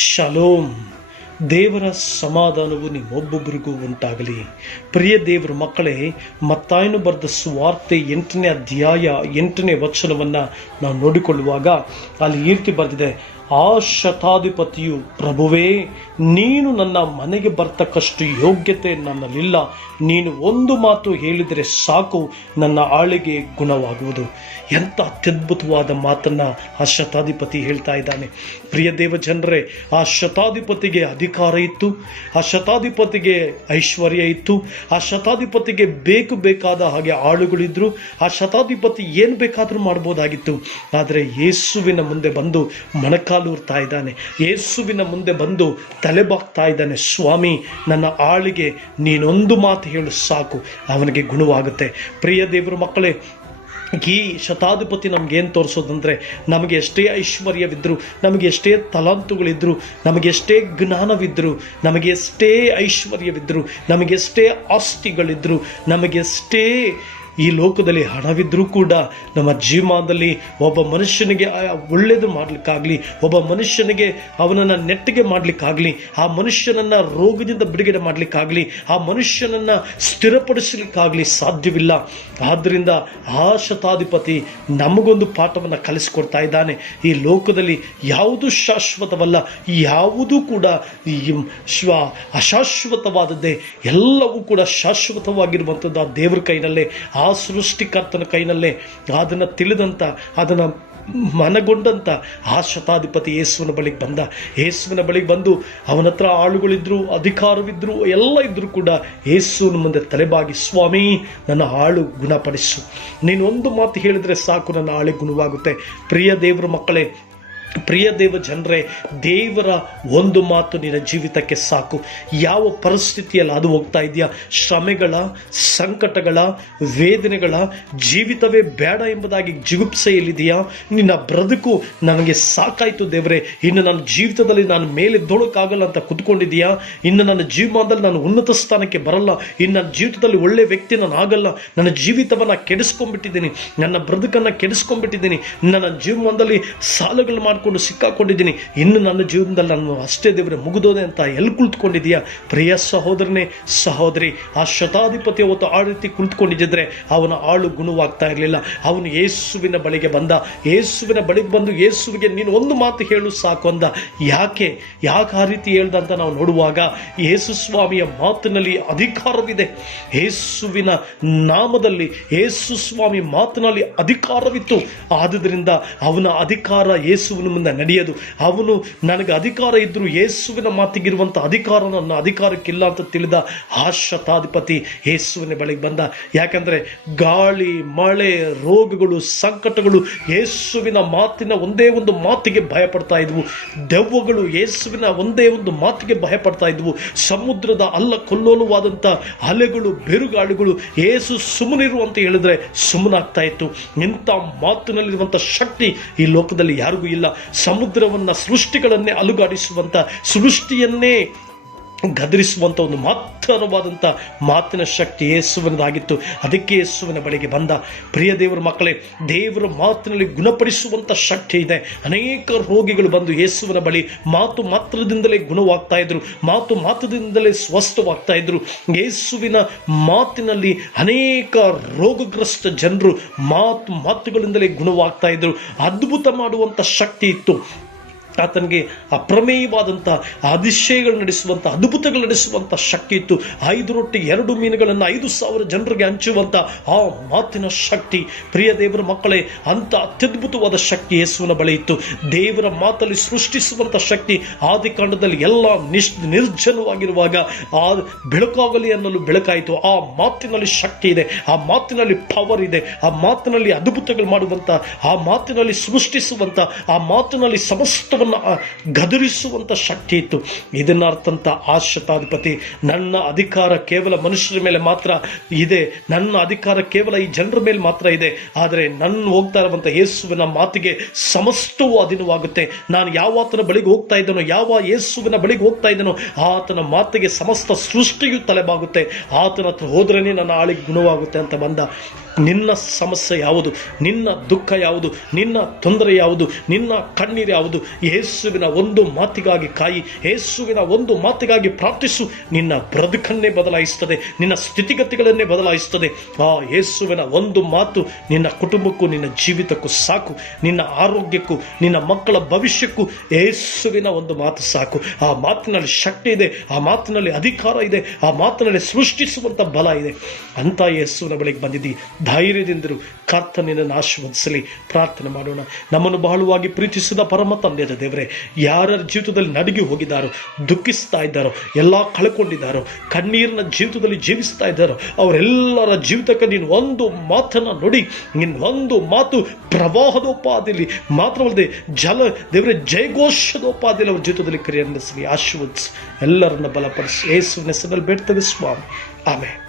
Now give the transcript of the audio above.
Shalom. ದೇವರ ಸಮಾಧಾನವು ನಿಮ್ಮೊಬ್ಬೊಬ್ಬರಿಗೂ ಉಂಟಾಗಲಿ. ಪ್ರಿಯ ದೇವರ ಮಕ್ಕಳೇ, ಮತ್ತಾಯನು ಬರೆದ ಸುವಾರ್ತೆ 8ನೇ ಅಧ್ಯಾಯ 8ನೇ ವಚನವನ್ನು ನಾವು ನೋಡಿಕೊಳ್ಳುವಾಗ ಅಲ್ಲಿ ಈ ರೀತಿ ಬರೆದಿದೆ, ಆ ಶತಾಧಿಪತಿಯು, ಪ್ರಭುವೇ, ನೀನು ನನ್ನ ಮನೆಗೆ ಬರ್ತಕ್ಕಷ್ಟು ಯೋಗ್ಯತೆ ನನ್ನಲ್ಲಿಲ್ಲ. ನೀನು ಒಂದು ಮಾತು ಹೇಳಿದರೆ ಸಾಕು, ನನ್ನ ಆಳಿಗೆ ಗುಣವಾಗುವುದು. ಎಂಥ ಅತ್ಯದ್ಭುತವಾದ ಮಾತನ್ನ ಆ ಶತಾಧಿಪತಿ ಹೇಳ್ತಾ ಇದ್ದಾನೆ. ಪ್ರಿಯ ದೇವ ಜನರೇ, ಆ ಶತಾಧಿಪತಿಗೆ ಅಧಿಕಾರ ಇತ್ತು, ಆ ಶತಾಧಿಪತಿಗೆ ಐಶ್ವರ್ಯ ಇತ್ತು, ಆ ಶತಾಧಿಪತಿಗೆ ಬೇಕಾದ ಹಾಗೆ ಆಳುಗಳಿದ್ರು, ಆ ಶತಾಧಿಪತಿ ಏನು ಬೇಕಾದರೂ ಮಾಡ್ಬೋದಾಗಿತ್ತು. ಆದರೆ ಯೇಸುವಿನ ಮುಂದೆ ಬಂದು ಮೊಣಕಾಲೂರ್ತಾ ಇದ್ದಾನೆ. ಯೇಸುವಿನ ಮುಂದೆ ಬಂದು ತಲೆಬಾಗ್ತಾ ಇದ್ದಾನೆ. ಸ್ವಾಮಿ, ನನ್ನ ಆಳಿಗೆ ನೀನೊಂದು ಮಾತು ಹೇಳು ಸಾಕು, ಅವನಿಗೆ ಗುಣವಾಗುತ್ತೆ. ಪ್ರಿಯ ದೇವರ ಮಕ್ಕಳೇ, ಈ ಶತಾಧಿಪತಿ ನಮಗೇನು ತೋರಿಸೋದಂದರೆ, ನಮಗೆ ಎಷ್ಟೇ ಐಶ್ವರ್ಯವಿದ್ದರೂ, ನಮಗೆ ಎಷ್ಟೇ ತಲಾಂತುಗಳಿದ್ದರೂ, ನಮಗೆಷ್ಟೇ ಜ್ಞಾನವಿದ್ದರೂ, ನಮಗೆಷ್ಟೇ ಐಶ್ವರ್ಯವಿದ್ದರೂ, ನಮಗೆಷ್ಟೇ ಆಸ್ತಿಗಳಿದ್ದರೂ, ನಮಗೆಷ್ಟೇ ಈ ಲೋಕದಲ್ಲಿ ಹಣವಿದ್ರೂ ಕೂಡ ನಮ್ಮ ಜೀವನದಲ್ಲಿ ಒಬ್ಬ ಮನುಷ್ಯನಿಗೆ ಒಳ್ಳೆಯದು ಮಾಡಲಿಕ್ಕಾಗಲಿ, ಒಬ್ಬ ಮನುಷ್ಯನಿಗೆ ಅವನನ್ನು ನೆಟ್ಟಿಗೆ ಮಾಡಲಿಕ್ಕಾಗಲಿ, ಆ ಮನುಷ್ಯನನ್ನು ರೋಗದಿಂದ ಬಿಡುಗಡೆ ಮಾಡಲಿಕ್ಕಾಗಲಿ, ಆ ಮನುಷ್ಯನನ್ನು ಸ್ಥಿರಪಡಿಸಲಿಕ್ಕಾಗಲಿ ಸಾಧ್ಯವಿಲ್ಲ. ಆದ್ದರಿಂದ ಆ ಶತಾಧಿಪತಿ ನಮಗೊಂದು ಪಾಠವನ್ನು ಕಲಿಸಿಕೊಡ್ತಾ ಇದ್ದಾನೆ. ಈ ಲೋಕದಲ್ಲಿ ಯಾವುದು ಶಾಶ್ವತವಲ್ಲ, ಯಾವುದೂ ಕೂಡ ಅಶಾಶ್ವತವಾದದ್ದೇ. ಎಲ್ಲವೂ ಕೂಡ ಶಾಶ್ವತವಾಗಿರುವಂಥದ್ದು ಆ ದೇವರ ಕೈನಲ್ಲೇ, ಆ ಸೃಷ್ಟಿಕರ್ತನ ಕೈನಲ್ಲೇ. ಅದನ್ನು ತಿಳಿದಂಥ, ಅದನ್ನು ಮನಗೊಂಡಂಥ ಆ ಶತಾಧಿಪತಿ ಯೇಸುವಿನ ಬಳಿಗೆ ಬಂದ. ಯೇಸುವಿನ ಬಳಿಗೆ ಬಂದು ಅವನ ಹತ್ರ ಆಳುಗಳಿದ್ರು, ಅಧಿಕಾರವಿದ್ರು, ಎಲ್ಲ ಇದ್ರೂ ಕೂಡ ಯೇಸುವಿನ ಮುಂದೆ ತಲೆಬಾಗಿ, ಸ್ವಾಮಿ, ನನ್ನ ಆಳು ಗುಣಪಡಿಸು. ನೀನು ಒಂದು ಮಾತು ಹೇಳಿದರೆ ಸಾಕು, ನನ್ನ ಆಳು ಗುಣವಾಗುತ್ತೆ. ಪ್ರಿಯ ದೇವರ ಮಕ್ಕಳೇ, ಪ್ರಿಯ ದೇವ ಜನರೇ, ದೇವರ ಒಂದು ಮಾತು ನಿನ್ನ ಜೀವಿತಕ್ಕೆ ಸಾಕು. ಯಾವ ಪರಿಸ್ಥಿತಿಯಲ್ಲಿ ಅದು ಹೋಗ್ತಾ ಇದೆಯಾ, ಶ್ರಮೆಗಳ, ಸಂಕಟಗಳ, ವೇದನೆಗಳ ಜೀವಿತವೇ ಬೇಡ ಎಂಬುದಾಗಿ ಜಿಗುಪ್ಸೆಯಲ್ಲಿದೆಯಾ, ನಿನ್ನ ಬ್ರದುಕು ನನಗೆ ಸಾಕಾಯಿತು ದೇವರೇ, ಇನ್ನು ನನ್ನ ಜೀವಿತದಲ್ಲಿ ನಾನು ಮೇಲೆ ದೊಳಕಾಗಲ್ಲ ಅಂತ ಕುತ್ಕೊಂಡಿದೆಯಾ, ಇನ್ನು ನನ್ನ ಜೀವನದಲ್ಲಿ ನಾನು ಉನ್ನತ ಸ್ಥಾನಕ್ಕೆ ಬರಲ್ಲ, ಇನ್ನು ನನ್ನ ಜೀವಿತದಲ್ಲಿ ಒಳ್ಳೆ ವ್ಯಕ್ತಿ ನಾನು ಆಗಲ್ಲ, ನನ್ನ ಜೀವಿತವನ್ನು ಕೆಡಿಸ್ಕೊಂಡ್ಬಿಟ್ಟಿದ್ದೀನಿ, ನನ್ನ ಬ್ರದುಕನ್ನು ಕೆಡಿಸ್ಕೊಂಡ್ಬಿಟ್ಟಿದ್ದೀನಿ, ನನ್ನ ಜೀವನದಲ್ಲಿ ಸಾಲಗಳು ಮಾಡಿಕೊಂಡು ಸಿಕ್ಕಾಕೊಂಡಿದ್ದೀನಿ, ಇನ್ನು ನನ್ನ ಜೀವನದಲ್ಲಿ ನಾನು ಅಷ್ಟೇ ದೇವರೇ ಮುಗಿದೋದೆ ಅಂತ ಎಲ್ಲಿ ಕುಳಿತುಕೊಂಡಿದೆಯಾ? ಪ್ರಿಯ ಸಹೋದರನೇ, ಸಹೋದರಿ, ಆ ಶತಾಧಿಪತಿ ಅವತ್ತು ಆ ರೀತಿ ಕುಳಿತುಕೊಂಡಿದ್ದರೆ ಅವನ ಆಳು ಗುಣವಾಗ್ತಾ ಇರಲಿಲ್ಲ. ಅವನು ಯೇಸುವಿನ ಬಳಿಗೆ ಬಂದ. ಯೇಸುವಿನ ಬಳಿಗೆ ಬಂದು ಯೇಸುವಿಗೆ ನೀನು ಒಂದು ಮಾತು ಹೇಳು ಸಾಕು ಅಂದ. ಯಾಕೆ ಆ ರೀತಿ ಹೇಳ್ದ ಅಂತ ನಾವು ನೋಡುವಾಗ, ಯೇಸು ಸ್ವಾಮಿಯ ಮಾತಿನಲ್ಲಿ ಅಧಿಕಾರವಿದೆ. ಯೇಸುವಿನ ನಾಮದಲ್ಲಿ, ಯೇಸು ಸ್ವಾಮಿ ಮಾತಿನಲ್ಲಿ ಅಧಿಕಾರವಿತ್ತು. ಆದುದರಿಂದ ಅವನ ಅಧಿಕಾರ ಯೇಸುವಿನ ಮುಂದೆ ನಡೆಯೋದು. ಅವನು ನನಗೆ ಅಧಿಕಾರ ಇದ್ದರೂ ಯೇಸುವಿನ ಮಾತಿಗಿರುವಂಥ ಅಧಿಕಾರ ನನ್ನ ಅಧಿಕಾರಕ್ಕಿಲ್ಲ ಅಂತ ತಿಳಿದ ಆ ಶತಾಧಿಪತಿ ಯೇಸುವಿನ ಬಳಿಗೆ ಬಂದ. ಯಾಕಂದರೆ ಗಾಳಿ, ಮಳೆ, ರೋಗಗಳು, ಸಂಕಟಗಳು ಯೇಸುವಿನ ಮಾತಿನ ಒಂದೇ ಒಂದು ಮಾತಿಗೆ ಭಯಪಡ್ತಾ ಇದ್ವು. ದೆವ್ವಗಳು ಯೇಸುವಿನ ಒಂದೇ ಒಂದು ಮಾತಿಗೆ ಭಯಪಡ್ತಾ ಇದ್ವು. ಸಮುದ್ರದ ಅಲ್ಲ ಕೊಲ್ಲೋಲವಾದಂಥ ಅಲೆಗಳು, ಬಿರುಗಾಳಿಗಳು ಯೇಸು ಸುಮ್ಮನಿರು ಅಂತ ಹೇಳಿದ್ರೆ ಸುಮ್ಮನಾಗ್ತಾ ಇತ್ತು. ಇಂಥ ಮಾತಿನಲ್ಲಿರುವಂಥ ಶಕ್ತಿ ಈ ಲೋಕದಲ್ಲಿ ಯಾರಿಗೂ ಇಲ್ಲ. ಸಮುದ್ರವನ್ನು, ಸೃಷ್ಟಿಗಳನ್ನೇ ಅಲುಗಾಡಿಸುವಂಥ, ಸೃಷ್ಟಿಯನ್ನೇ ಗದರಿಸುವಂಥ ಒಂದು ಮಾತ್ರವಾದಂಥ ಮಾತಿನ ಶಕ್ತಿ ಯೇಸುವಿನದಾಗಿತ್ತು. ಅದಕ್ಕೆ ಯೇಸುವಿನ ಬಳಿಗೆ ಬಂದ. ಪ್ರಿಯ ದೇವರ ಮಕ್ಕಳೇ, ದೇವರ ಮಾತಿನಲ್ಲಿ ಗುಣಪಡಿಸುವಂಥ ಶಕ್ತಿ ಇದೆ. ಅನೇಕ ರೋಗಿಗಳು ಬಂದು ಯೇಸುವಿನ ಬಳಿ ಮಾತ್ರದಿಂದಲೇ ಗುಣವಾಗ್ತಾ ಇದ್ರು, ಮಾತ್ರದಿಂದಲೇ ಸ್ವಸ್ಥವಾಗ್ತಾ ಇದ್ರು. ಯೇಸುವಿನ ಮಾತಿನಲ್ಲಿ ಅನೇಕ ರೋಗಗ್ರಸ್ತ ಜನರು ಮಾತುಗಳಿಂದಲೇ ಗುಣವಾಗ್ತಾ ಇದ್ರು. ಅದ್ಭುತ ಮಾಡುವಂಥ ಶಕ್ತಿ ಇತ್ತು ಆತನಿಗೆ. ಅಪ್ರಮೇಯವಾದಂಥ ಅತಿಶಯಗಳು ನಡೆಸುವಂಥ, ಅದ್ಭುತಗಳು ನಡೆಸುವಂಥ ಶಕ್ತಿ ಇತ್ತು. 5 ರೊಟ್ಟಿ 2 ಮೀನುಗಳನ್ನು 5,000 ಜನರಿಗೆ ಹಂಚುವಂಥ ಆ ಮಾತಿನ ಶಕ್ತಿ. ಪ್ರಿಯ ದೇವರ ಮಕ್ಕಳೇ, ಅಂಥ ಅತ್ಯದ್ಭುತವಾದ ಶಕ್ತಿ ಯೇಸುವಿನ ಬಳಿ ಇತ್ತು. ದೇವರ ಮಾತಲ್ಲಿ ಸೃಷ್ಟಿಸುವಂಥ ಶಕ್ತಿ. ಆದಿಕಾಂಡದಲ್ಲಿ ಎಲ್ಲ ನಿರ್ಜನವಾಗಿರುವಾಗ ಆ ಬೆಳಕಾಗಲಿ ಅನ್ನಲು ಬೆಳಕಾಯಿತು. ಆ ಮಾತಿನಲ್ಲಿ ಶಕ್ತಿ ಇದೆ, ಆ ಮಾತಿನಲ್ಲಿ ಪವರ್ ಇದೆ, ಆ ಮಾತಿನಲ್ಲಿ ಅದ್ಭುತಗಳು ಮಾಡುವಂಥ, ಆ ಮಾತಿನಲ್ಲಿ ಸೃಷ್ಟಿಸುವಂಥ, ಆ ಮಾತಿನಲ್ಲಿ ಸಮಸ್ತ ಗದರಿಸುವಂತ ಶಕ್ತಿ ಇತ್ತು. ಇದನ್ನ ಅರ್ಥಂತ ಆ ಶತಾಧಿಪತಿ, ನನ್ನ ಅಧಿಕಾರ ಕೇವಲ ಮನುಷ್ಯರ ಮೇಲೆ ಮಾತ್ರ ಇದೆ, ನನ್ನ ಅಧಿಕಾರ ಕೇವಲ ಈ ಜನರ ಮೇಲೆ ಮಾತ್ರ ಇದೆ, ಆದರೆ ನನ್ನ ಹೋಗ್ತಾ ಇರುವಂತ ಯೇಸುವಿನ ಮಾತಿಗೆ ಸಮಸ್ತವೂ ಅಧೀನವಾಗುತ್ತೆ. ನಾನು ಯಾವ ಆತನ ಬಳಿಗೆ ಹೋಗ್ತಾ ಇದ್ದನೋ, ಯಾವ ಯೇಸುವಿನ ಬಳಿಗೆ ಹೋಗ್ತಾ ಇದ್ದನೋ, ಆತನ ಮಾತಿಗೆ ಸಮಸ್ತ ಸೃಷ್ಟಿಯು ತಲೆಬಾಗುತ್ತೆ. ಆತನ ಹತ್ರ ಹೋದ್ರೇನೆ ನನ್ನ ಆಳಿಗೆ ಗುಣವಾಗುತ್ತೆ ಅಂತ ಬಂದ. ನಿನ್ನ ಸಮಸ್ಯೆ ಯಾವುದು, ನಿನ್ನ ದುಃಖ ಯಾವುದು, ನಿನ್ನ ತೊಂದರೆ ಯಾವುದು, ನಿನ್ನ ಕಣ್ಣೀರು ಯಾವುದು, ಯೇಸುವಿನ ಒಂದು ಮಾತಿಗಾಗಿ ಕಾಯಿ, ಯೇಸುವಿನ ಒಂದು ಮಾತಿಗಾಗಿ ಪ್ರಾರ್ಥಿಸು. ನಿನ್ನ ಬ್ರದುಕನ್ನೇ ಬದಲಾಯಿಸ್ತದೆ, ನಿನ್ನ ಸ್ಥಿತಿಗತಿಗಳನ್ನೇ ಬದಲಾಯಿಸ್ತದೆ. ಆ ಯೇಸುವಿನ ಒಂದು ಮಾತು ನಿನ್ನ ಕುಟುಂಬಕ್ಕೂ ನಿನ್ನ ಜೀವಿತಕ್ಕೂ ಸಾಕು. ನಿನ್ನ ಆರೋಗ್ಯಕ್ಕೂ ನಿನ್ನ ಮಕ್ಕಳ ಭವಿಷ್ಯಕ್ಕೂ ಯೇಸುವಿನ ಒಂದು ಮಾತು ಸಾಕು. ಆ ಮಾತಿನಲ್ಲಿ ಶಕ್ತಿ ಇದೆ, ಆ ಮಾತಿನಲ್ಲಿ ಅಧಿಕಾರ ಇದೆ, ಆ ಮಾತಿನಲ್ಲಿ ಸೃಷ್ಟಿಸುವಂತ ಬಲ ಇದೆ. ಅಂತ ಯೇಸುವಿನ ಬಳಿಗೆ ಬಂದಿದ್ದೀ, ಧೈರ್ಯದಿಂದರು. ಕರ್ತನು ನಿನ್ನನ್ನು ಆಶೀರ್ವದಿಸಲಿ. ಪ್ರಾರ್ಥನೆ ಮಾಡೋಣ. ನಮ್ಮನ್ನು ಬಹಳವಾಗಿ ಪ್ರೀತಿಸಿದ ಪರಮ ತಂದೆಯ ದೇವರೇ, ಯಾರ್ಯಾರ ಜೀವಿತದಲ್ಲಿ ನಡುಗಿ ಹೋಗಿದ್ದಾರೋ, ದುಃಖಿಸ್ತಾ ಇದ್ದಾರೋ, ಎಲ್ಲ ಕಳ್ಕೊಂಡಿದ್ದಾರೋ, ಕಣ್ಣೀರಿನ ಜೀವಿತದಲ್ಲಿ ಜೀವಿಸ್ತಾ ಇದ್ದಾರೋ, ಅವರೆಲ್ಲರ ಜೀವಿತಕ್ಕೆ ನೀನು ಒಂದು ಮಾತನ್ನ ನುಡಿ. ನಿನ್ನ ಒಂದು ಮಾತು ಪ್ರವಾಹದೋಪಾದಿಯಲ್ಲಿ ಮಾತ್ರವಲ್ಲದೆ ದೇವರೇ ಜಯಘೋಷದೋಪಾದಿಯಲ್ಲಿ ಅವರ ಜೀವಿತದಲ್ಲಿ ಕ್ರಿಯೆ ನಡೆಸಲಿ. ಆಶೀರ್ವದಿಸಿ, ಎಲ್ಲರನ್ನ ಬಲಪಡಿಸಿ. ಯೇಸುವಿನ ಹೆಸರಿನಲ್ಲಿ ಬೇಡ್ತೇವೆ ಸ್ವಾಮಿ. ಆಮೆನ್.